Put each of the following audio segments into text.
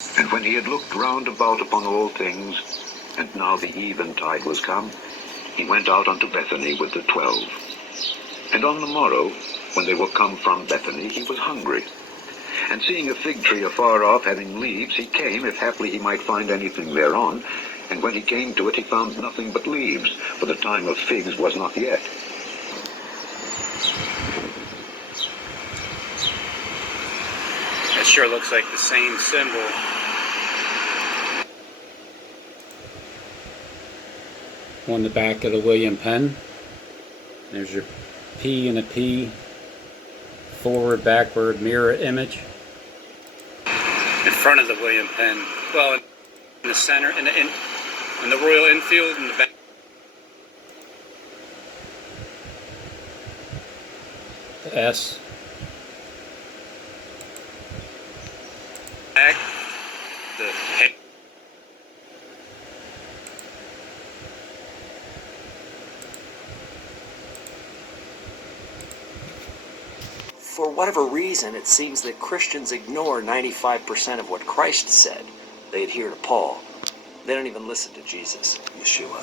And when he had looked round about upon all things, and now the eventide was come, he went out unto Bethany with the 12. And on the morrow, when they were come from Bethany, he was hungry. And seeing a fig tree afar off having leaves, he came, if haply he might find anything thereon. And when he came to it, he found nothing but leaves, for the time of figs was not yet. That sure looks like the same symbol. On the back of the William Penn. There's your P and a P. Forward, backward, mirror image. In front of the William Penn. Well, in the center, in the Royal Enfield, in the back. The S. Back. The head. For whatever reason, it seems that Christians ignore 95% of what Christ said. They adhere to Paul. They don't even listen to Jesus, Yeshua.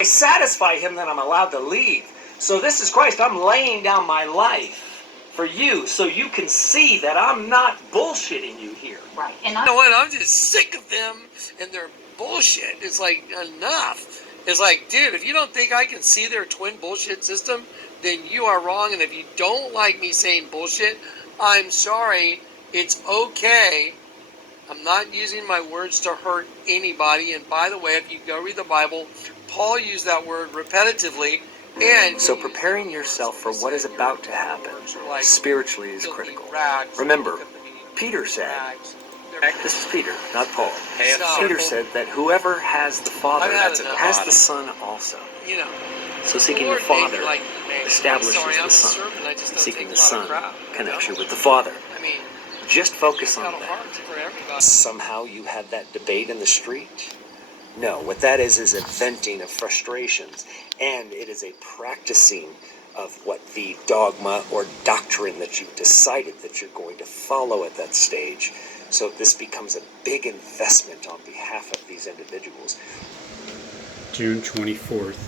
I satisfy him that I'm allowed to leave. So this is Christ. I'm laying down my life for you so you can see that I'm not bullshitting you here. Right. And you know what? I'm just sick of them and their bullshit. It's like, enough. It's like, dude, if you don't think I can see their twin bullshit system, then you are wrong. And if you don't like me saying bullshit, I'm sorry. It's okay. I'm not using my words to hurt anybody. And by the way, if you go read the Bible, Paul used that word repetitively. And so preparing yourself for what is about to happen spiritually is critical. Remember, Peter said, this is Peter, not Paul. Peter said that whoever has the Father has the Son also. You know, so seeking the Father establishes the Son. Seeking the Son connects you with the Father. Just focus on that. Somehow you had that debate in the street? No, what that is a venting of frustrations, and it is a practicing of what the dogma or doctrine that you've decided that you're going to follow at that stage. So this becomes a big investment on behalf of these individuals. June 24th.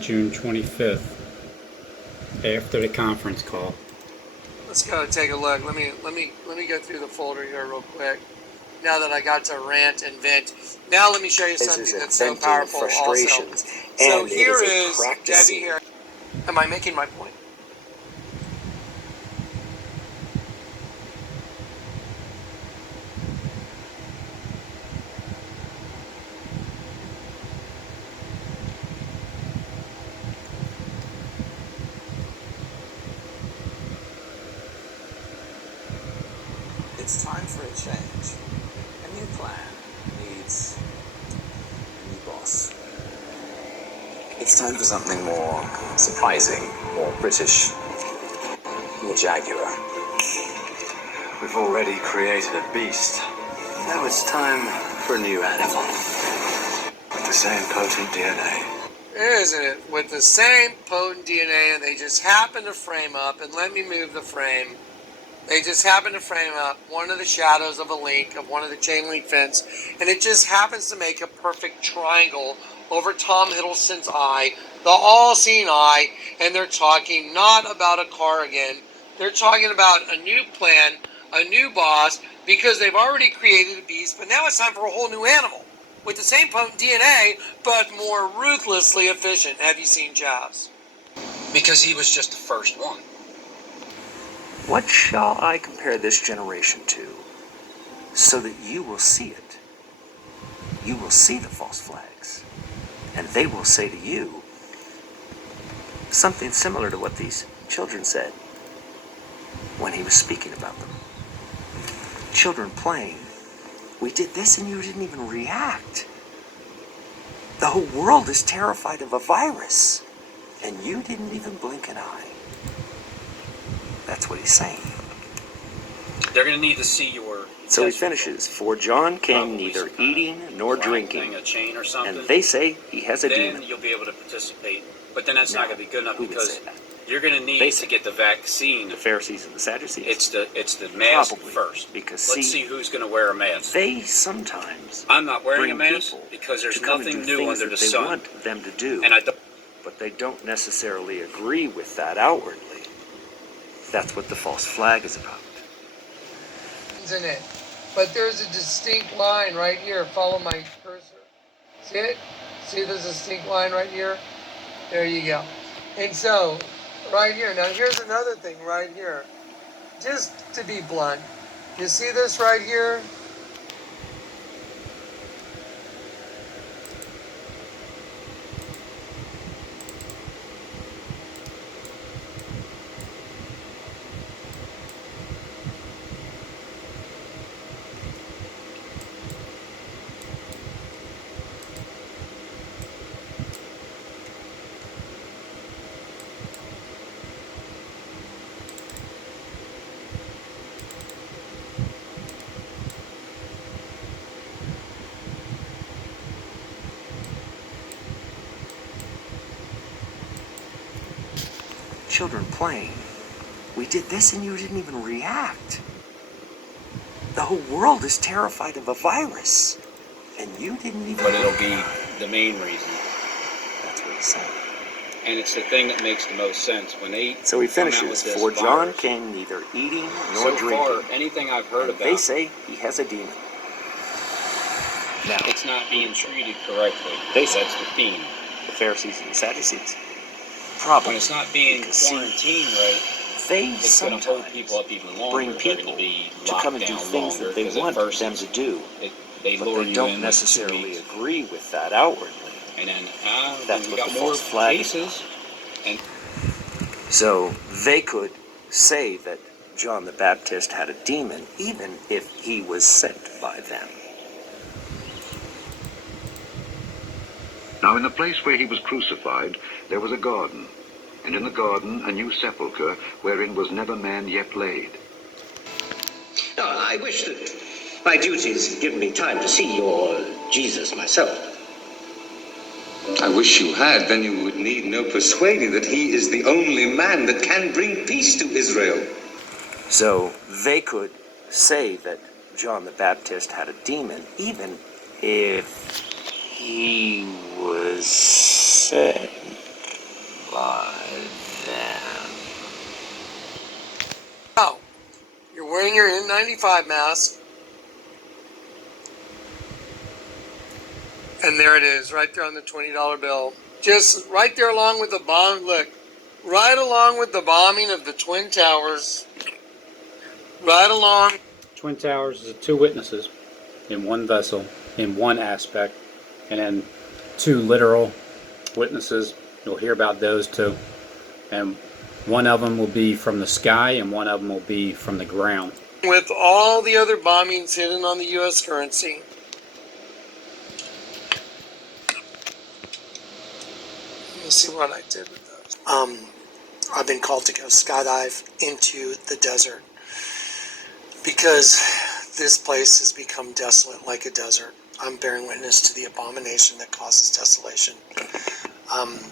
June 25th. After the conference call. Let's go take a look. Let me go through the folder here real quick. Now that I got to rant and vent, now let me show you something that's so powerful also. So here is Debbie here. Am I making my point? It's time for a change. A new plan needs a new boss. It's time for something more surprising, more British, more Jaguar. We've already created a beast. Now it's time for a new animal. With the same potent DNA. Isn't it? With the same potent DNA, and they just happen to frame up, and let me move the frame. They just happen to frame up one of the shadows of a link of one of the chain link fence, and it just happens to make a perfect triangle over Tom Hiddleston's eye, the all-seeing eye, and they're talking not about a car again. They're talking about a new plan, a new boss, because they've already created a beast, but now it's time for a whole new animal with the same potent DNA, but more ruthlessly efficient. Have you seen Jazz? Because he was just the first one. What shall I compare this generation to, so that you will see it? You will see the false flags, and they will say to you something similar to what these children said when he was speaking about them. Children playing, we did this and you didn't even react. The whole world is terrified of a virus, and you didn't even blink an eye. That's what he's saying. They're going to need to see your... So he finishes, for John came neither eating nor drinking, and they say he has a demon. Then you'll be able to participate. But then that's not going to be good enough because You're going to need to get the vaccine. The Pharisees and the Sadducees. It's the mask Probably, first. because let's see who's going to wear a mask. They sometimes I'm not wearing a bring mask people because there's to come and nothing do new things under the that they sun. want them to do, And I don't. but they don't necessarily agree with that outwardly. That's what the false flag is about. In it, but there's a distinct line right here. Follow my cursor. See it? See, there's a distinct line right here. There you go. And so, right here. Now, here's another thing right here. Just to be blunt, you see this right here? Children playing. We did this and you didn't even react. The whole world is terrified of a virus, and you didn't even. But it'll be the main reason. That's what he said. And it's the thing that makes the most sense when they. So he come out finishes. with this For John virus. came neither eating nor So drinking. far, anything I've heard And about, they say he has a demon. Now, it's not being treated correctly. They say- That's the theme. the Pharisees and the Sadducees. When Probably it's not being because, see, quarantined right, they it's going to hold sometimes people up even longer. bring They're people going to be to locked come and do down things longer, that they 'cause at want first them to do, they but lure they you don't in necessarily with 2 weeks. agree with that outwardly. And then That's we what got the more false flag is cases. So they could say that John the Baptist had a demon, even if he was sent by them. Now in the place where he was crucified, there was a garden, and in the garden a new sepulchre, wherein was never man yet laid. Now, I wish that my duties had given me time to see your Jesus myself. I wish you had, then you would need no persuading that he is the only man that can bring peace to Israel. So they could say that John the Baptist had a demon, even if he was sent by them. Oh, you're wearing your N95 mask. And there it is, right there on the $20 bill. Just right there along with the bomb. Look, right along with the bombing of the Twin Towers. Right along. Twin Towers is 2 witnesses in one vessel, in one aspect, and then 2 literal witnesses. You'll hear about those 2. And one of them will be from the sky, and one of them will be from the ground. With all the other bombings hidden on the U.S. currency. Let me see what I did with those. I've been called to go skydive into the desert because this place has become desolate like a desert. I'm bearing witness to the abomination that causes desolation.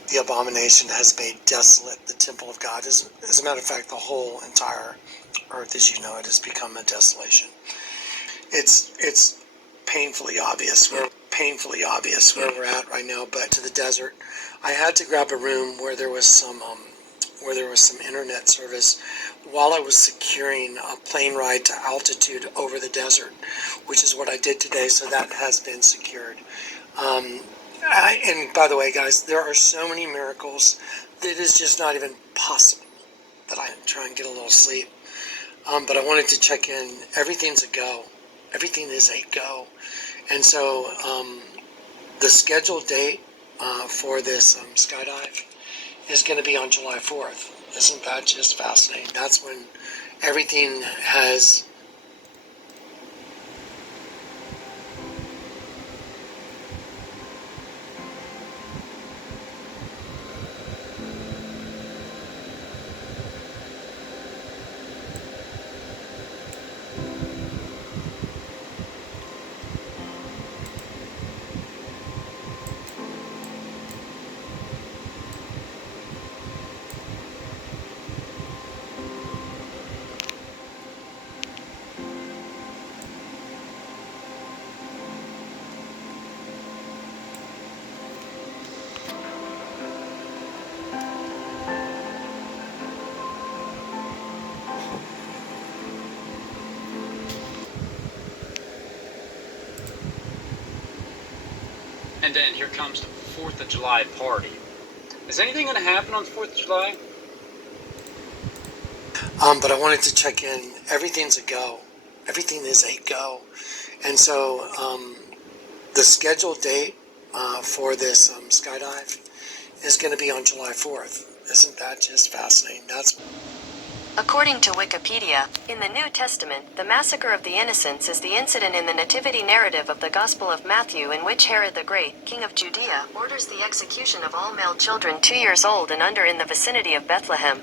The abomination has made desolate the temple of God. As a matter of fact, the whole entire earth, as you know it, has become a desolation. It's painfully obvious. We're where we're at right now. But to the desert, I had to grab a room where there was some internet service while I was securing a plane ride to altitude over the desert, which is what I did today. So that has been secured. And by the way, guys, there are so many miracles that it is just not even possible that I try and get a little sleep. But I wanted to check in. Everything's a go. Everything is a go. And so the scheduled date for this skydive is going to be on July 4th. Isn't that just fascinating? That's when everything has... And then here comes the 4th of July party. Is anything going to happen on the 4th of July? But I wanted to check in. Everything's a go. Everything is a go. And so the scheduled date for this skydive is going to be on July 4th. Isn't that just fascinating? According to Wikipedia, in the New Testament, the massacre of the innocents is the incident in the nativity narrative of the Gospel of Matthew in which Herod the Great, king of Judea, orders the execution of all male children 2 years old and under in the vicinity of Bethlehem.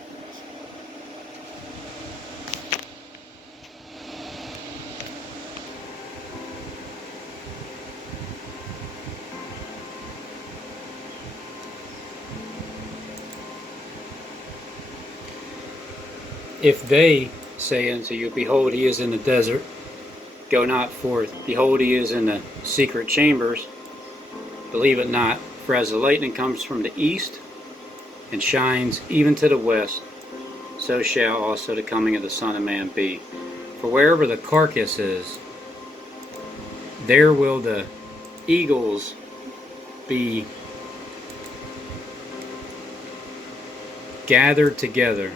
If they say unto you, Behold, he is in the desert, go not forth. Behold, he is in the secret chambers, believe it not. For as the lightning comes from the east, and shines even to the west, so shall also the coming of the Son of Man be. For wherever the carcass is, there will the eagles be gathered together.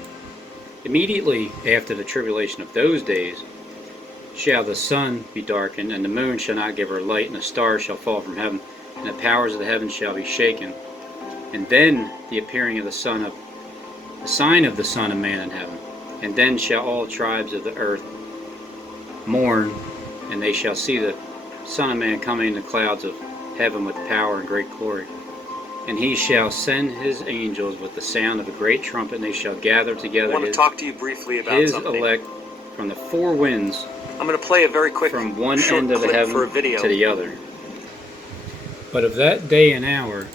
Immediately after the tribulation of those days shall the sun be darkened, and the moon shall not give her light, and the stars shall fall from heaven, and the powers of the heavens shall be shaken. And then the appearing of the sign of the Son of Man in heaven. And then shall all tribes of the earth mourn, and they shall see the Son of Man coming in the clouds of heaven with power and great glory. And he shall send his angels with the sound of a great trumpet, and they shall gather together I want to talk to you briefly about his something. elect from the four winds, I'm going to play a very quick from one short end of the clip heaven for a video. to the other. But of that day and hour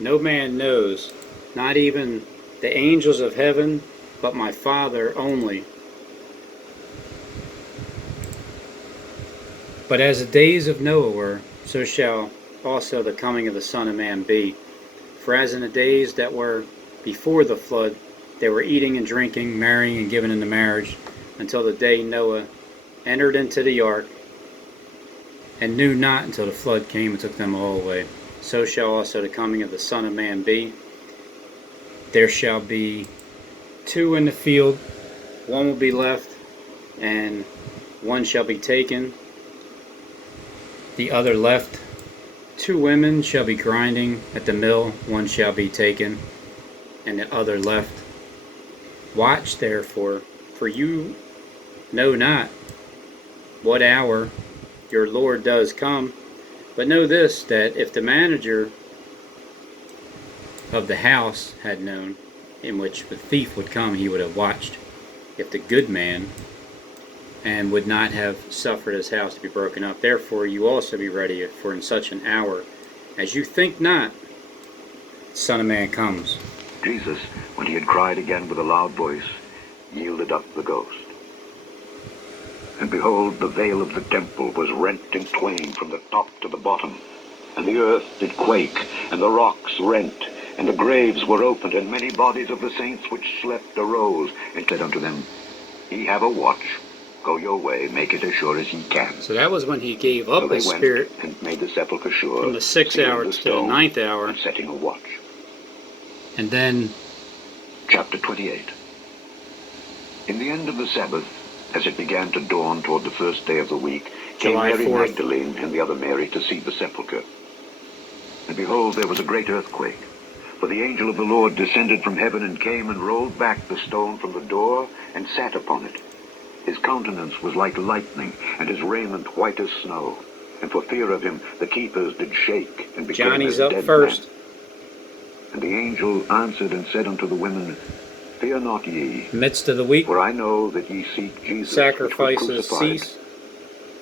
no man knows, not even the angels of heaven, but my Father only. But as the days of Noah were, so shall also the coming of the Son of Man be. For as in the days that were before the flood, they were eating and drinking, marrying and giving into marriage, until the day Noah entered into the ark, and knew not until the flood came and took them all away. So shall also the coming of the Son of Man be. There shall be two in the field, one will be left, and one shall be taken, the other left. 2 women shall be grinding at the mill, one shall be taken, and the other left. Watch therefore, for you know not what hour your Lord does come. But know this, that if the manager of the house had known in which the thief would come, he would have watched, if the good man, and would not have suffered his house to be broken up. Therefore you also be ready, for in such an hour as you think not, the Son of Man comes. Jesus, when he had cried again with a loud voice, yielded up the ghost. And behold, the veil of the temple was rent in twain from the top to the bottom, and the earth did quake, and the rocks rent, and the graves were opened, and many bodies of the saints which slept arose, and said unto them, Ye have a watch. Go your way, make it as sure as ye can. So that was when he gave up So they his went spirit and made the sepulchre sure, from the 6th sealed hour the to the stone, 9th hour, and setting a watch. and then Chapter 28. In the end of the Sabbath, as it began to dawn toward the first day of the week, came July Mary 4th. Magdalene and the other Mary to see the sepulchre. And behold, there was a great earthquake. For the angel of the Lord descended from heaven and came and rolled back the stone from the door and sat upon it. His countenance was like lightning, and his raiment white as snow. And for fear of him, the keepers did shake and became Johnny's as up dead first. men. And the angel answered and said unto the women, Fear not ye, Midst of the week, for I know that ye seek Jesus, which was sacrifices crucified. cease.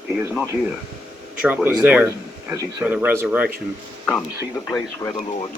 He is not here, Trump for he was is there risen, as he for the said. resurrection. Come, see the place where the Lord